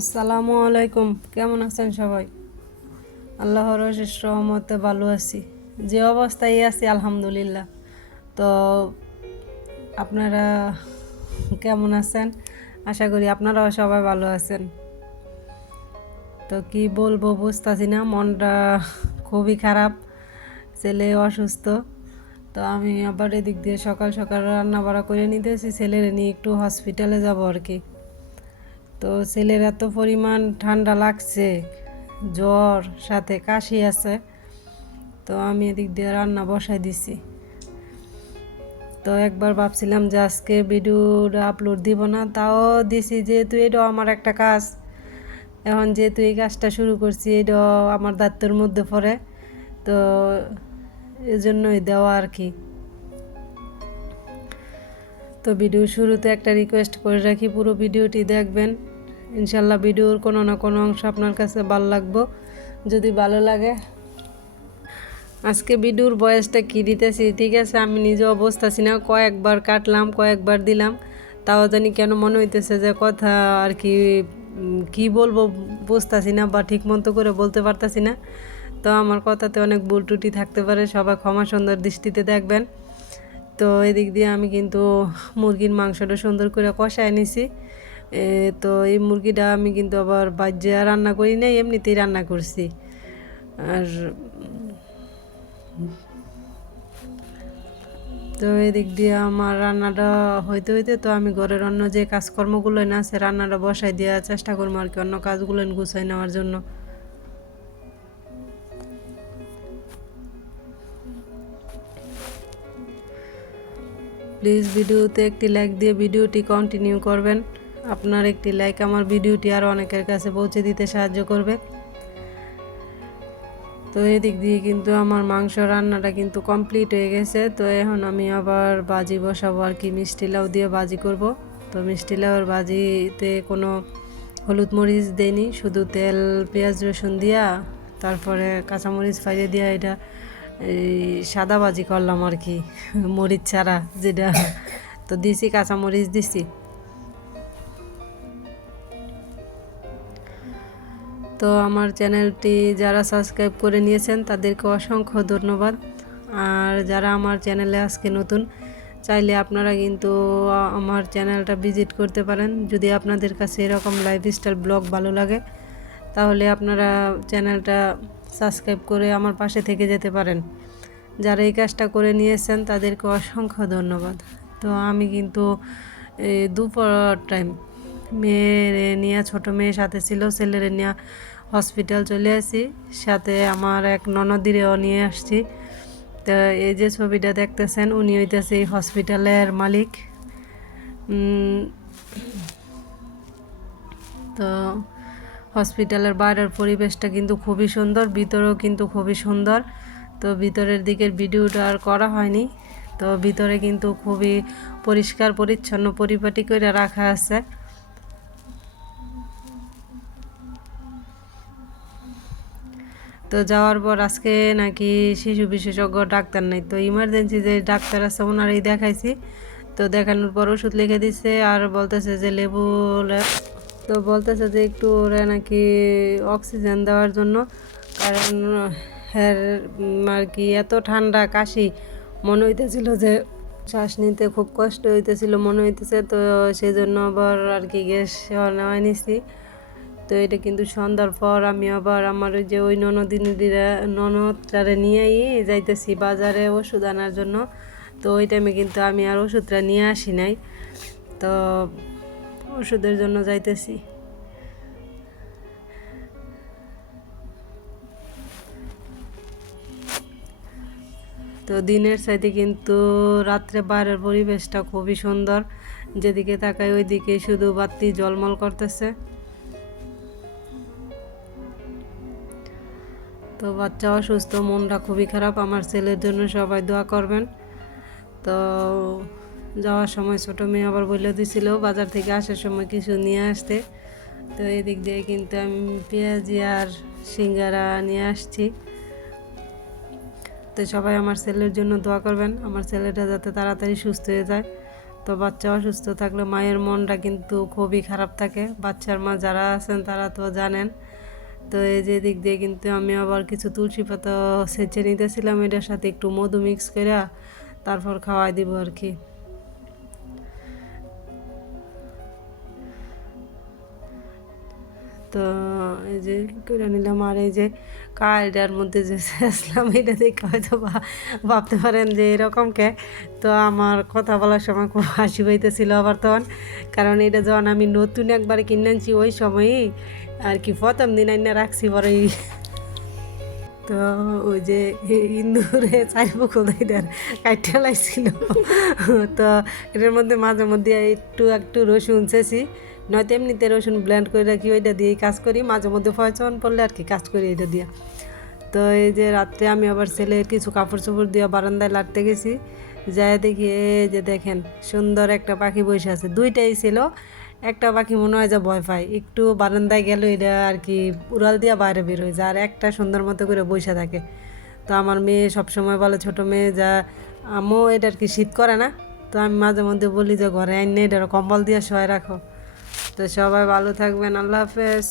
আসসালামু আলাইকুম। কেমন আছেন সবাই? আল্লাহর অশেষ রহমতে ভালো আছি। যে অবস্থায় আছি আলহামদুলিল্লাহ। তো আপনারা কেমন আছেন? আশা করি আপনারাও সবাই ভালো আছেন। তো কি বলবো বুঝতেছি না, মনটা খুবই খারাপ। ছেলে অসুস্থ। তো আমি আবার এদিক দিয়ে সকাল সকাল রান্না বাড়া করে নিতেছি, ছেলের নিয়ে একটু হসপিটালে যাব আর কি। তো ছেলের এত পরিমাণ ঠান্ডা লাগছে, জ্বর সাথে কাশি আছে। তো আমি এদিক দিয়ে রান্না বসাই দিছি। তো একবার ভাবছিলাম যে আজকে ভিডিওটা আপলোড দিব না, তাও দিছি, যেহেতু এটাও আমার একটা কাজ। এখন যেহেতু এই কাজটা শুরু করছি, এটাও আমার দায়িত্বের মধ্যে পড়ে। তো এজন্যই দেওয়া আর কি। তো ভিডিও শুরুতে একটা রিকোয়েস্ট করে রাখি, পুরো ভিডিওটি দেখবেন। ইনশাল্লাহ ভিডিওর কোনো না কোনো অংশ আপনার কাছে ভালো লাগবে। যদি ভালো লাগে, আজকে ভিডিওর বয়সটা কী দিতেছি ঠিক আছে, আমি নিজেও বুঝতেছি না। কয়েকবার কাটলাম, কয়েকবার দিলাম, তাও জানি কেন মনে হইতেছে যে কথা আর কি কি বলবো বুঝতেছি না, বা ঠিক মতো করে বলতে পারতাছি না। তো আমার কথাতে অনেক ভুল ত্রুটি থাকতে পারে, সবাই ক্ষমা সুন্দর দৃষ্টিতে দেখবেন। তো এদিক দিয়ে আমি কিন্তু মুরগির মাংসটা সুন্দর করে কষায় নিছি। তো এই মুরগিটা আমি কিন্তু আবার বাজ্যা রান্না করি নাই, এমনিতেই রান্না করছি। আর তো এদিক দিয়ে আমার রান্নাটা হইতে হইতে তো আমি ঘরের অন্য যে কাজকর্মগুলো না আছে রান্নাটা বসাই দেওয়ার চেষ্টা করবো আর কি, অন্য কাজগুলো গুছাই নেওয়ার জন্য। প্লিজ ভিডিওতে একটি লাইক দিয়ে ভিডিওটি কন্টিনিউ করবেন। আপনার একটি লাইক আমার ভিডিওটি আরও অনেকের কাছে পৌঁছে দিতে সাহায্য করবে। তো এদিক দিয়ে কিন্তু আমার মাংস রান্নাটা কিন্তু কমপ্লিট হয়ে গেছে। তো এখন আমি আবার ভাজি বসাবো আর কি, মিষ্টি লাউ দিয়ে ভাজি করব। তো মিষ্টি লাউয়ের ভাজিতে কোনো হলুদ মরিচ দেইনি, শুধু তেল পেঁয়াজ রসুন দিয়া তারপরে কাঁচামরিচ ফাইয়ে দিয়া এটা এই সাদা ভাজি করলাম আর কি, মরিচ ছাড়া যেটা। তো দিছি, কাঁচামরিচ দিছি। তো আমার চ্যানেলটি যারা সাবস্ক্রাইব করে নিয়েছেন তাদেরকে অসংখ্য ধন্যবাদ। আর যারা আমার চ্যানেলে আজকে নতুন, চাইলে আপনারা কিন্তু আমার চ্যানেলটা ভিজিট করতে পারেন। যদি আপনাদের কাছে এরকম লাইফস্টাইল ব্লগ ভালো লাগে, তাহলে আপনারা চ্যানেলটা সাবস্ক্রাইব করে আমার পাশে থেকে যেতে পারেন। যারা এই কাজটা করে নিয়েছেন তাদেরকে অসংখ্য ধন্যবাদ। তো আমি কিন্তু দুপুর টাইম মেয়ের নিয়ে, ছোটো মেয়ের সাথে ছিল, ছেলের নিয়ে হসপিটাল চলে আসি, সাথে আমার এক ননদিরেও নিয়ে আসছি। তো এই যে ছবিটা দেখতেছেন, উনি হইতেছে এই হসপিটালের মালিক। তো হসপিটালের বাইরের পরিবেশটা কিন্তু খুবই সুন্দর, ভিতরেও কিন্তু খুবই সুন্দর। তো ভিতরের দিকের ভিডিওটা আর করা হয়নি। তো ভিতরে কিন্তু খুবই পরিষ্কার পরিচ্ছন্ন পরিপাটি করে রাখা আছে। তো যাওয়ার পর আজকে নাকি শিশু বিশেষজ্ঞ ডাক্তার নাই, তো ইমার্জেন্সি যে ডাক্তার আছে ওনারই দেখাইছি। তো দেখানোর পর ওষুধ লিখে দিচ্ছে, আর বলতেছে যে লেবু, তো বলতেছে যে একটু ওরা নাকি অক্সিজেন দেওয়ার জন্য, কারণ হ্যাঁ আর কি এত ঠান্ডা কাশি, মনে হইতেছিল যে শ্বাস নিতে খুব কষ্ট হইতেছিল মনে হইতেছে। তো সেই জন্য আবার আর কি গ্যাস নেওয়া নিছি। তো এটা কিন্তু সন্ধ্যার পর আমি আবার আমার ওই যে ওই ননদটারে নিয়েই যাইতেছি বাজারে ওষুধ আনার জন্য। তো ওই টাইমে কিন্তু আমি আর ওষুধটা নিয়ে আসি নাই, তো ওষুধের জন্য যাইতেছি। তো দিনের চাইতে কিন্তু রাত্রে বাইরের পরিবেশটা খুবই সুন্দর, যেদিকে তাকাই ওইদিকে শুধু বাতি ঝলমল করতেছে। তো বাচ্চা অসুস্থ, মনটা খুবই খারাপ। আমার ছেলের জন্য সবাই দোয়া করবেন। তো যাওয়ার সময় ছোটো মেয়ে আবার বলে দিছিল বাজার থেকে আসার সময় কিছু নিয়ে আসতে। তো এদিক দিয়ে কিন্তু আমি পেঁয়াজি আর সিঙ্গারা নিয়ে আসছি। তো সবাই আমার ছেলের জন্য দোয়া করবেন, আমার ছেলেটা যাতে তাড়াতাড়ি সুস্থ হয়ে যায়। তো বাচ্চা অসুস্থ থাকলে মায়ের মনটা কিন্তু খুবই খারাপ থাকে, বাচ্চার মা যারা আছেন তারা তো জানেন। তো এই যে দিক দিয়ে কিন্তু আমি আবার কিছু তুলসী পাতা সেচে নিতেছিলাম, এটার সাথে একটু মধু মিক্স করে তারপর খাওয়াই দিব আর কি। তো এই যে করে নিলাম। আর এই যে কালটার মধ্যে যে আসলাম, এটা দেখে হয়তো ভাবতে পারেন যে এরকম কে। তো আমার কথা বলার সময় খুব হাসি পাইতেছিল আবার তখন, কারণ এটা যখন আমি নতুন একবার কিনে আনছি ওই সময়ই আর কি, প্রথম দিন আইনা রাখছি পরেই। তো ওই যে ইন্দুরে চাইব কোথায় কাইটা লাগছিল। তো এটার মধ্যে মাঝে মধ্যে একটু একটু রসুন চেঁচি, নয়তো এমনিতে রসুন ব্লেন্ড করে রাখি, ওইটা দিয়েই কাজ করি। মাঝে মধ্যে ফয়চন পড়লে আর কি কাজ করি এটা দিয়ে। তো এই যে রাত্রে আমি আবার ছেলের কিছু কাপড় চোপড় দিয়ে বারান্দায় লাটতে গেছি, যাই দেখি এই যে দেখেন সুন্দর একটা পাখি বসে আছে। দুইটাই ছিল, একটা পাখি মনে হয় যে ভয় পায়, একটু বারান্দায় গেল এটা আর কি উড়াল দিয়ে বাইরে বের হয়ে যায়, আর একটা সুন্দর মতো করে বসে থাকে। তো আমার মেয়ে সবসময় বলে, ছোটো মেয়ে, যা আম্মু এটা আর কি শীত করে না? তো আমি মাঝে মধ্যে বলি যে ঘরে আইনে এটার কম্বল দিয়ে শোয় রাখো। তো সবাই ভালো থাকবেন, আল্লাহ হাফেজ।